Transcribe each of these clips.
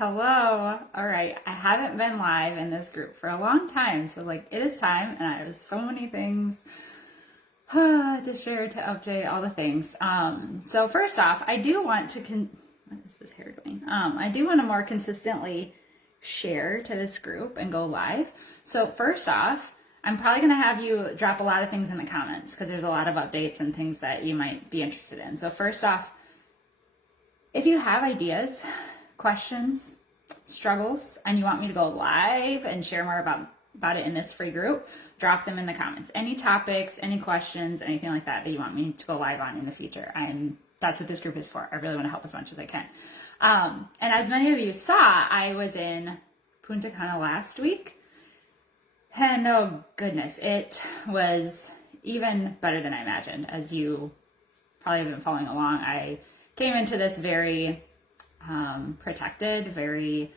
Hello. All right. I haven't been live in this group for a long time. So, it is time, and I have so many things to share, to update, all the things. So, first off, I do want to, what is this hair doing? I do want to more consistently share to this group and go live. So, first off, I'm probably going to have you drop a lot of things in the comments because there's a lot of updates and things that you might be interested in. So, first off, if you have ideas, questions, struggles, and you want me to go live and share more about it in this free group, drop them in the comments. Any topics, any questions, anything like that you want me to go live on in the future. That's what this group is for. I really want to help as much as I can. And as many of you saw, I was in Punta Cana last week. And oh goodness, it was even better than I imagined. As you probably have been following along, I came into this very protected, very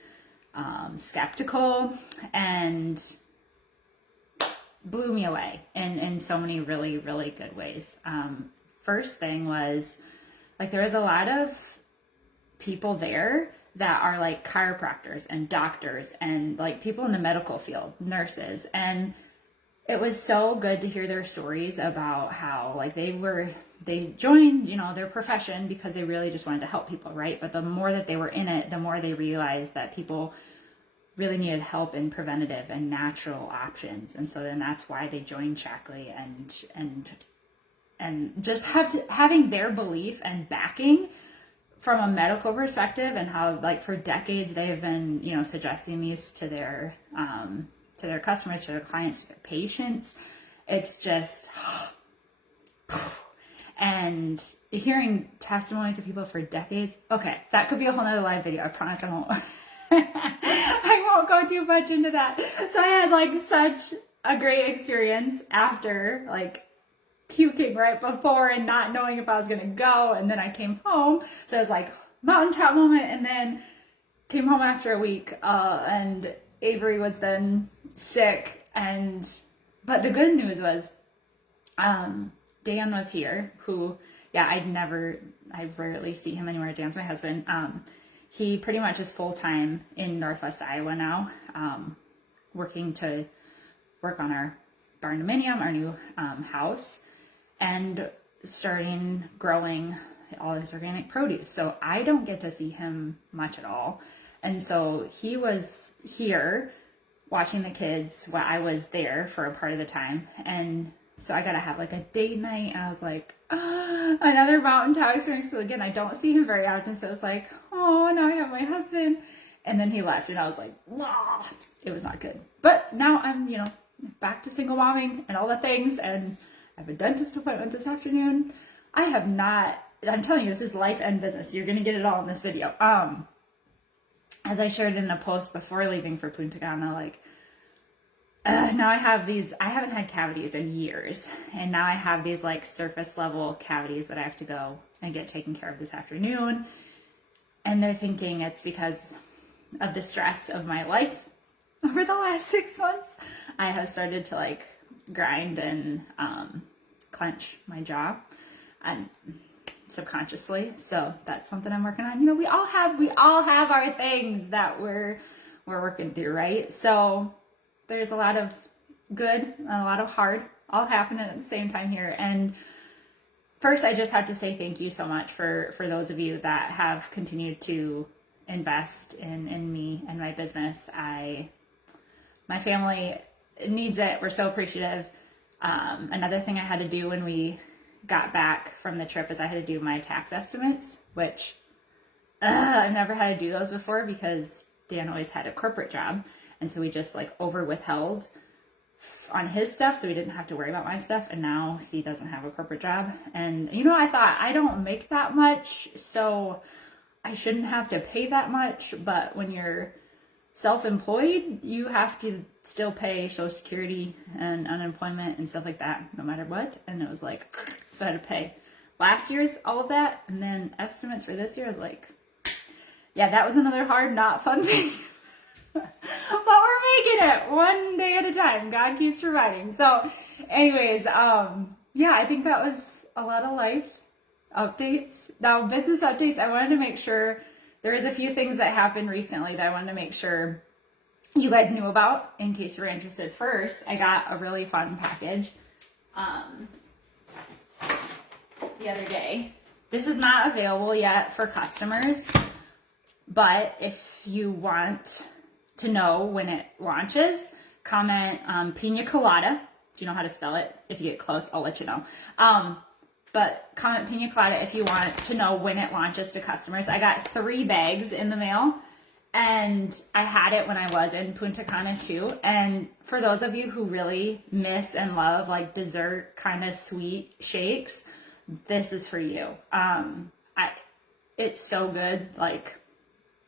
skeptical, and blew me away in so many really, really good ways. First thing was, there was a lot of people there that are chiropractors and doctors and people in the medical field, nurses, and it was so good to hear their stories about how they joined, their profession because they really just wanted to help people, right? But the more that they were in it, the more they realized that people really needed help in preventative and natural options. And so then that's why they joined Shackley and just having their belief and backing from a medical perspective, and how for decades they have been, suggesting these to their customers, to their clients, to their patients. It's just, and hearing testimonies of people for decades. Okay, that could be a whole nother live video. I promise I won't. I won't go too much into that. So I had such a great experience after puking right before and not knowing if I was gonna go, and then I came home. So it was mountaintop moment, and then came home after a week, and Avery was then sick, but the good news was Dan was here, who I rarely see him anywhere. Dan's my husband. He pretty much is full-time in Northwest Iowa now, working on our barn dominium, our new house, and starting growing all his organic produce. So I don't get to see him much at all. And so he was here watching the kids while I was there for a part of the time. And so I got to have a date night. And I was another mountaintop experience. So again, I don't see him very often. So it's oh, now I have my husband. And then he left, and I was wow, it was not good. But now I'm, back to single momming and all the things. And I have a dentist appointment this afternoon. I'm telling you, this is life and business. You're going to get it all in this video. As I shared in a post before leaving for Punta Cana, now I haven't had cavities in years. And now I have these surface level cavities that I have to go and get taken care of this afternoon. And they're thinking it's because of the stress of my life over the last 6 months. I have started to grind and clench my jaw, and subconsciously. So that's something I'm working on. We all have our things that we're working through, right? So there's a lot of good and a lot of hard all happening at the same time here. And first, I just have to say thank you so much for those of you that have continued to invest in me and my business. My family needs it. We're so appreciative. Another thing I had to do when we got back from the trip is I had to do my tax estimates, which I've never had to do those before because Dan always had a corporate job. And so we just over withheld on his stuff, so we didn't have to worry about my stuff. And now he doesn't have a corporate job. And I thought I don't make that much, so I shouldn't have to pay that much. But when you're self-employed, you have to still pay Social Security and unemployment and stuff like that, no matter what. And it was so I had to pay last year's all of that, and then estimates for this year. I was that was another hard, not fun thing. But we're making it one day at a time. God keeps providing. So anyways, I think that was a lot of life updates. Now, business updates, I wanted to make sure there is a few things that happened recently that I wanted to make sure you guys knew about in case you were interested. First, I got a really fun package the other day. This is not available yet for customers, but if you want to know when it launches, comment Pina Colada. Do you know how to spell it? If you get close, I'll let you know. But comment Pina Colada if you want to know when it launches to customers. I got 3 bags in the mail, and I had it when I was in Punta Cana too. And for those of you who really miss and love like dessert kind of sweet shakes, this is for you. It's so good, like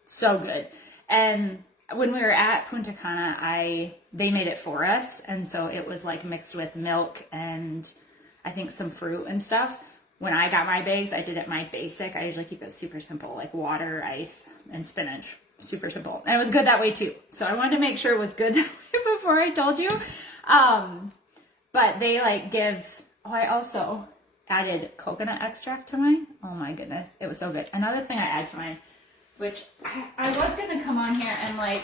so good. And when we were at Punta Cana, they made it for us, and so it was like mixed with milk and I think some fruit and stuff. When I got my bags, I did it my basic. I usually keep it super simple, like water, ice, and spinach. Super simple. And it was good that way too. So I wanted to make sure it was good before I told you. But they like I also added coconut extract to mine. Oh my goodness. It was so good. Another thing I add to mine, which I was going to come on here and like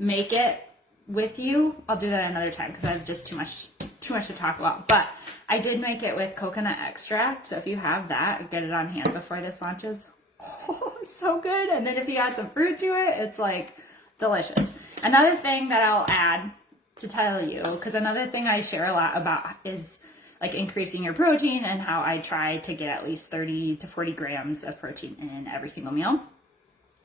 make it with you. I'll do that another time because I have just too much to talk about. But I did make it with coconut extract. So if you have that, get it on hand before this launches. Oh, it's so good. And then if you add some fruit to it, it's like delicious. Another thing that I'll add to tell you, because another thing I share a lot about is like increasing your protein and how I try to get at least 30 to 40 grams of protein in every single meal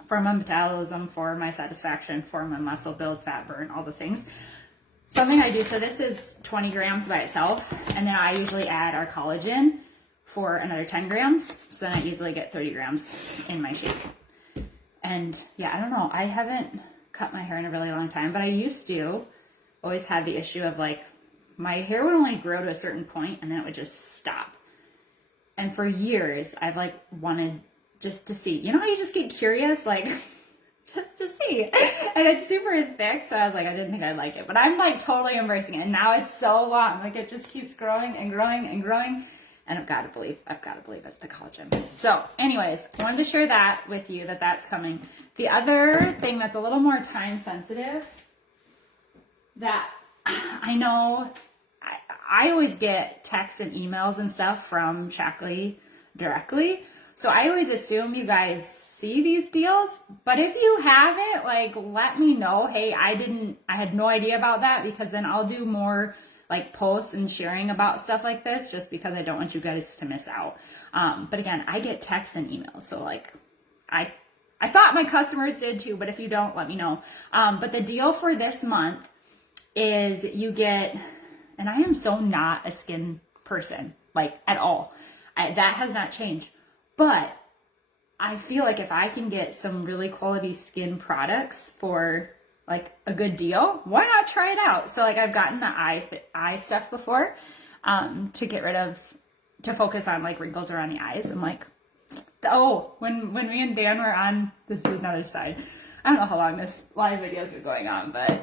for my metabolism, for my satisfaction, for my muscle build, fat burn, all the things. Something I do, so this is 20 grams by itself, and then I usually add our collagen for another 10 grams. So then I easily get 30 grams in my shake. And yeah, I don't know. I haven't cut my hair in a really long time, but I used to always have the issue of like, my hair would only grow to a certain point and then it would just stop. And for years, I've like wanted just to see, you know how you just get curious, like just to see. And it's super thick, so I was like, I didn't think I'd like it, but I'm like totally embracing it. And now it's so long, like it just keeps growing and growing and growing. And I've got to believe it's the collagen. So anyways, I wanted to share that with you, that's coming. The other thing that's a little more time sensitive that I know, I always get texts and emails and stuff from Shackley directly. So I always assume you guys see these deals, but if you haven't, like, let me know. Hey, I had no idea about that, because then I'll do more like posts and sharing about stuff like this, just because I don't want you guys to miss out. But again, I get texts and emails. So like, I thought my customers did too, but if you don't, let me know. But the deal for this month is you get, and I am so not a skin person, like at all. That has not changed. But I feel like if I can get some really quality skin products for like a good deal, why not try it out? So like I've gotten the eye stuff before to get rid of, to focus on like wrinkles around the eyes. I'm like, when me and Dan were on, this is another side. I don't know how long this live video's been going on, but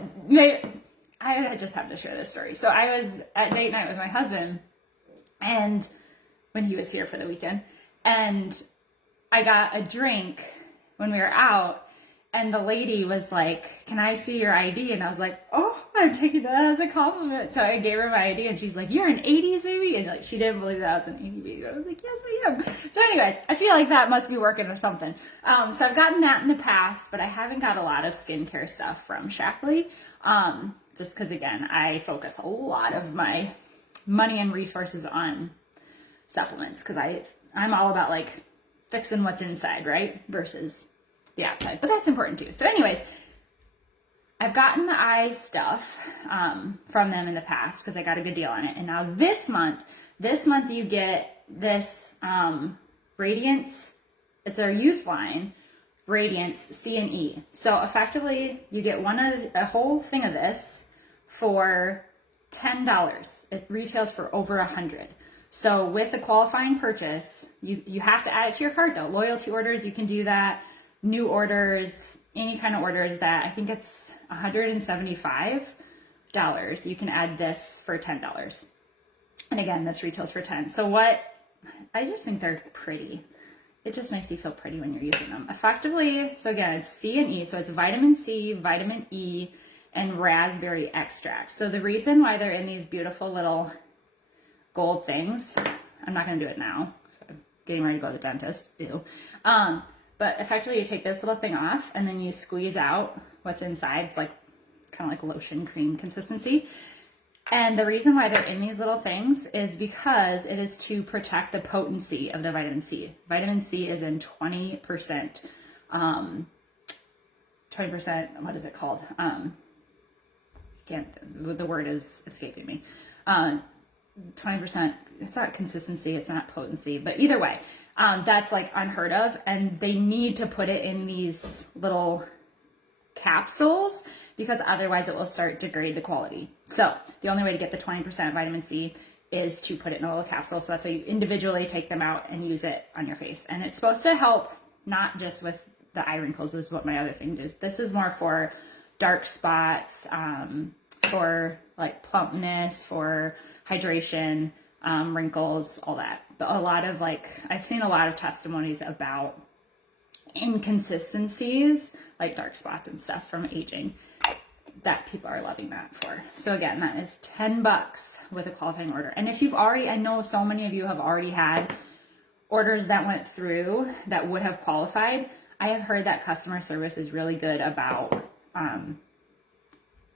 I just have to share this story. So I was at date night with my husband, and when he was here for the weekend, and I got a drink when we were out, and the lady was like, "Can I see your ID?" And I was like, "Oh, I'm taking that as a compliment." So I gave her my ID, and she's like, "You're an 80s baby?" And like, she didn't believe that I was an 80s baby. I was like, "Yes, I am." So anyways, I feel like that must be working or something. So I've gotten that in the past, but I haven't got a lot of skincare stuff from Shackley. Just because, again, I focus a lot of my money and resources on supplements, because I'm all about like fixing what's inside, right, versus the outside. But that's important too. So anyways, I've gotten the eye stuff from them in the past because I got a good deal on it. And now this month you get this Radiance. It's our youth line, Radiance C and E. So effectively, you get a whole thing of this for $10. It retails for over $100. So with a qualifying purchase, you have to add it to your cart though. Loyalty orders, you can do that. New orders, any kind of orders that I think it's $175, you can add this for $10. And again, this retails for $10. So I just think they're pretty. it just makes you feel pretty when you're using them. Effectively, so again, it's C and E. So it's vitamin C, vitamin E, and raspberry extract. So the reason why they're in these beautiful little gold things, I'm not going to do it now. I'm getting ready to go to the dentist. Ew. But effectively, you take this little thing off, and then you squeeze out what's inside. It's like kind of like lotion cream consistency. And the reason why they're in these little things is because it is to protect the potency of the vitamin C. Vitamin C is in 20%, 20%, what is it called? The word is escaping me. 20%, it's not consistency, it's not potency, but either way, that's like unheard of. And they need to put it in these little capsules because otherwise it will start to degrade the quality. So the only way to get the 20% vitamin C is to put it in a little capsule. So that's why you individually take them out and use it on your face. And it's supposed to help not just with the eye wrinkles, is what my other thing is. This is more for dark spots, for like plumpness, for hydration, wrinkles, all that. But a lot of I've seen a lot of testimonies about inconsistencies, like dark spots and stuff from aging, that people are loving that for. So again, that is $10 with a qualifying order. And if you've already, I know so many of you have already had orders that went through that would have qualified. I have heard that customer service is really good about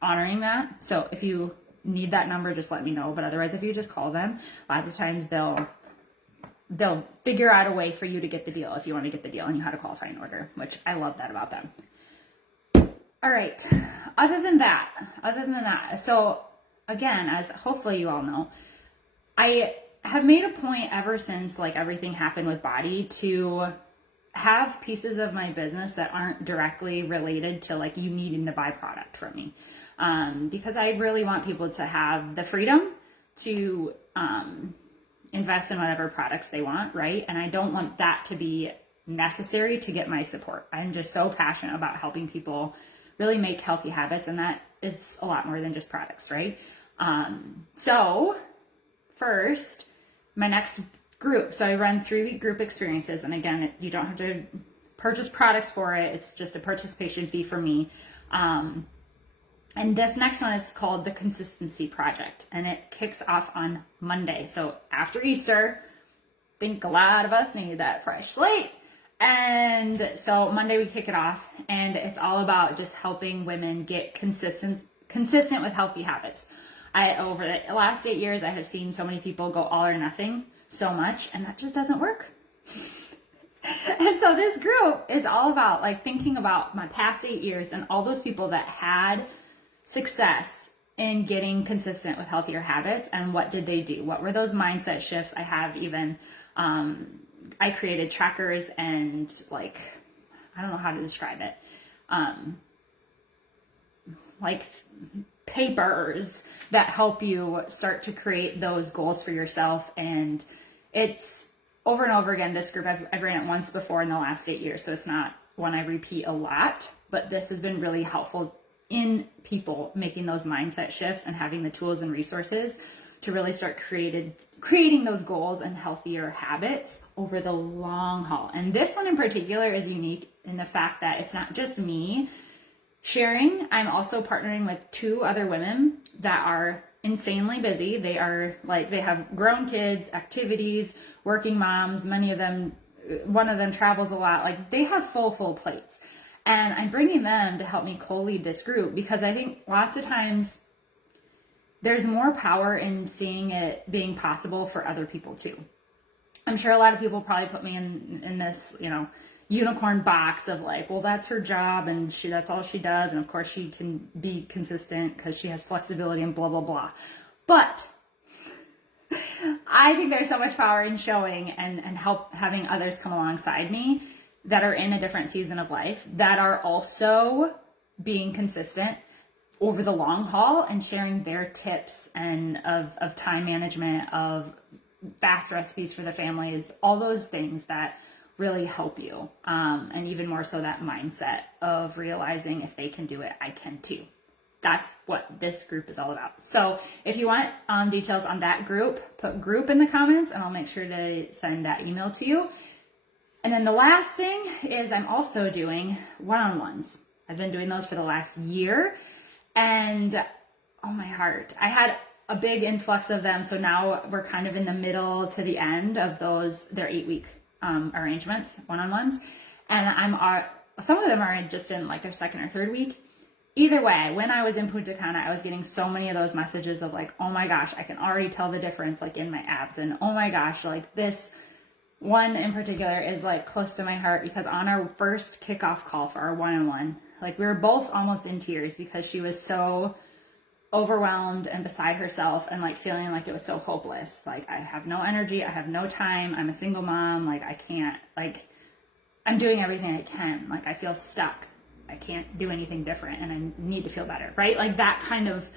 honoring that. So if you need that number, just let me know. But otherwise, if you just call them, lots of times they'll figure out a way for you to get the deal if you want to get the deal and you had a qualifying order, which I love that about them. All right. Other than that, so again, as hopefully you all know, I have made a point ever since everything happened with Body to have pieces of my business that aren't directly related to you needing to buy product from me. Because I really want people to have the freedom to invest in whatever products they want, right? And I don't want that to be necessary to get my support. I'm just so passionate about helping people really make healthy habits, and that is a lot more than just products, right? So first, my next group. So I run 3-week group experiences, and again, you don't have to purchase products for it. It's just a participation fee for me. And this next one is called the Consistency Project, and it kicks off on Monday. So after Easter, I think a lot of us need that fresh slate. And so Monday we kick it off, and it's all about just helping women get consistent with healthy habits. Over the last 8 years, I have seen so many people go all or nothing so much, and that just doesn't work. And so this group is all about thinking about my past 8 years and all those people that had success in getting consistent with healthier habits, and what did they do? What were those mindset shifts? I have even, I created trackers and I don't know how to describe it. Papers that help you start to create those goals for yourself. And it's over and over again. This group, I've ran it once before in the last 8 years, so it's not one I repeat a lot, but this has been really helpful in people making those mindset shifts and having the tools and resources to really start creating those goals and healthier habits over the long haul. And this one in particular is unique in the fact that it's not just me sharing. I'm also partnering with 2 other women that are insanely busy. They are they have grown kids, activities, working moms. Many of them, one of them travels a lot. They have full plates. And I'm bringing them to help me co-lead this group because I think lots of times there's more power in seeing it being possible for other people too. I'm sure a lot of people probably put me in this, unicorn box of well, that's her job and that's all she does. And of course she can be consistent because she has flexibility and blah, blah, blah. But I think there's so much power in showing and having others come alongside me that are in a different season of life, that are also being consistent over the long haul and sharing their tips and of time management, of fast recipes for the families, all those things that really help you. And even more so that mindset of realizing if they can do it, I can too. That's what this group is all about. So if you want details on that group, put group in the comments and I'll make sure to send that email to you. And then the last thing is I'm also doing one-on-ones. I've been doing those for the last year, and oh my heart, I had a big influx of them. So now we're kind of in the middle to the end of those, their 8-week arrangements, one-on-ones. And some of them are just in like their second or third week. Either way, when I was in Punta Cana, I was getting so many of those messages of like, oh my gosh, I can already tell the difference like in my abs. And oh my gosh, like this one in particular is like close to my heart, because on our first kickoff call for our one-on-one, like we were both almost in tears because she was so overwhelmed and beside herself and like feeling like it was so hopeless. Like, I have no energy, I have no time, I'm a single mom, like I can't, like I'm doing everything I can, like I feel stuck, I can't do anything different, and I need to feel better, right? Like that kind of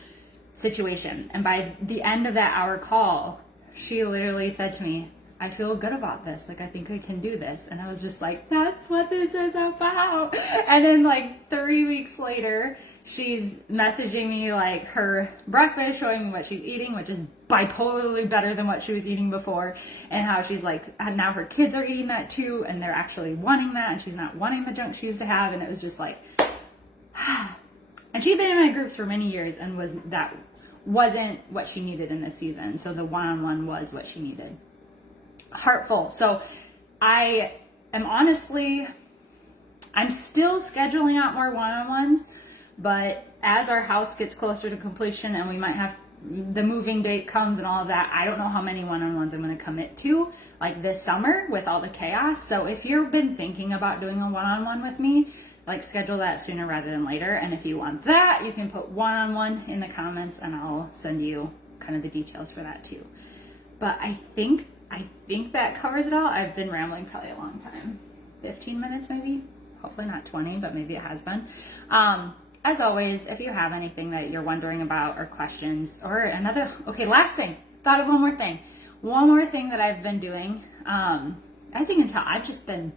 situation. And by the end of that hour call, she literally said to me, I feel good about this. Like, I think I can do this. And I was just like, that's what this is about. And then like 3 weeks later, she's messaging me like her breakfast, showing me what she's eating, which is bipolarly better than what she was eating before. And how she's like, now her kids are eating that too. And they're actually wanting that. And she's not wanting the junk she used to have. And it was just like, and she'd been in my groups for many years and wasn't what she needed in this season. So the one-on-one was what she needed. Heartful. So I am honestly, I'm still scheduling out more one-on-ones, but as our house gets closer to completion and we might have the moving date comes and all of that, I don't know how many one-on-ones I'm going to commit to like this summer with all the chaos. So if you've been thinking about doing a one-on-one with me, like schedule that sooner rather than later. And if you want that, you can put one-on-one in the comments and I'll send you kind of the details for that too. But I think that covers it all. I've been rambling probably a long time. 15 minutes maybe? Hopefully not 20, but maybe it has been. As always, if you have anything that you're wondering about or questions or last thing. Thought of one more thing. One more thing that I've been doing. As you can tell, I've just been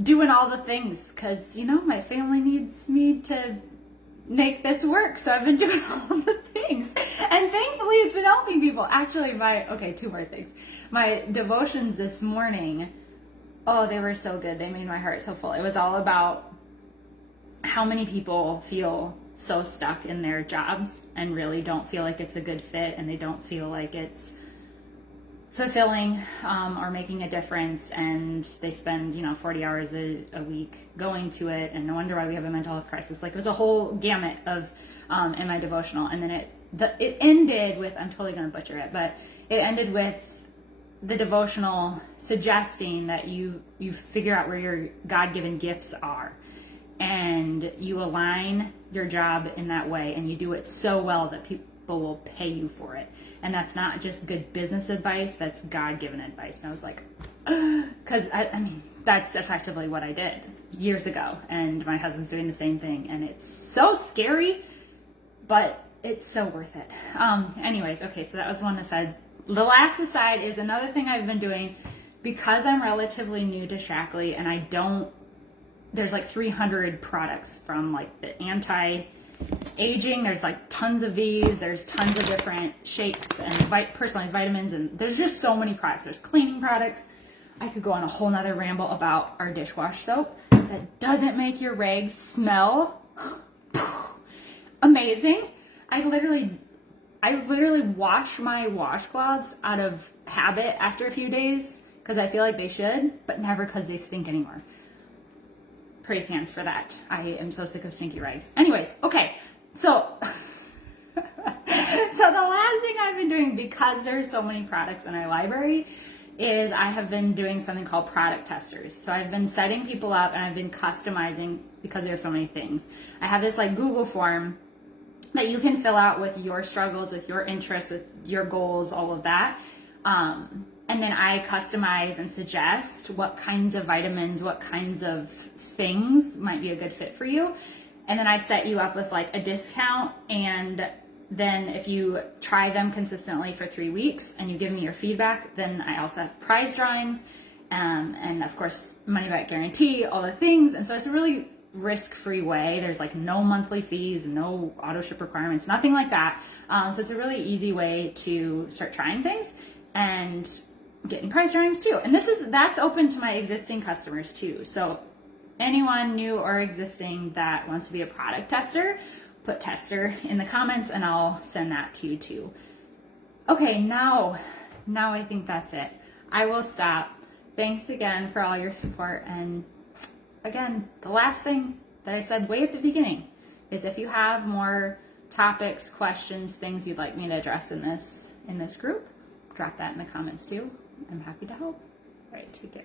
doing all the things because, my family needs me to make this work. So I've been doing all the things. And thankfully it's been helping people. Actually, two more things. My devotions this morning, oh, they were so good. They made my heart so full. It was all about how many people feel so stuck in their jobs and really don't feel like it's a good fit, and they don't feel like it's fulfilling or making a difference, and they spend 40 hours a week going to it, and no wonder why we have a mental health crisis. Like, it was a whole gamut of in my devotional, and then it ended with, I'm totally gonna butcher it, but it ended with the devotional suggesting that you figure out where your God-given gifts are, and you align your job in that way, and you do it so well that people will pay you for it. And that's not just good business advice, that's God-given advice. And I was like, because I mean, that's effectively what I did years ago. And my husband's doing the same thing. And it's so scary, but it's so worth it. Anyways, okay, so that was one aside. The last aside is another thing I've been doing because I'm relatively new to Shackley, and there's like 300 products from like the anti-aging, there's like tons of these, there's tons of different shakes and personalized vitamins, and there's just so many products. There's cleaning products. I could go on a whole nother ramble about our dishwash soap that doesn't make your rags smell amazing. I literally wash my washcloths out of habit after a few days because I feel like they should, but never because they stink anymore. Praise hands for that. I am so sick of stinky rags. Anyways, okay, so the last thing I've been doing, because there's so many products in our library, is I have been doing something called product testers. So I've been setting people up and I've been customizing because there's so many things. I have this like Google form that you can fill out with your struggles, with your interests, with your goals, all of that. And then I customize and suggest what kinds of vitamins, what kinds of things might be a good fit for you. And then I set you up with like a discount. And then if you try them consistently for 3 weeks and you give me your feedback, then I also have prize drawings, and of course, money back guarantee, all the things. And so it's a really risk-free way. There's like no monthly fees, no auto ship requirements, nothing like that. So it's a really easy way to start trying things. And getting price drawings too. And that's open to my existing customers too. So anyone new or existing that wants to be a product tester, put tester in the comments and I'll send that to you too. Okay, now I think that's it. I will stop. Thanks again for all your support. And again, the last thing that I said way at the beginning is if you have more topics, questions, things you'd like me to address in this group, drop that in the comments too. I'm happy to help. All right, take care.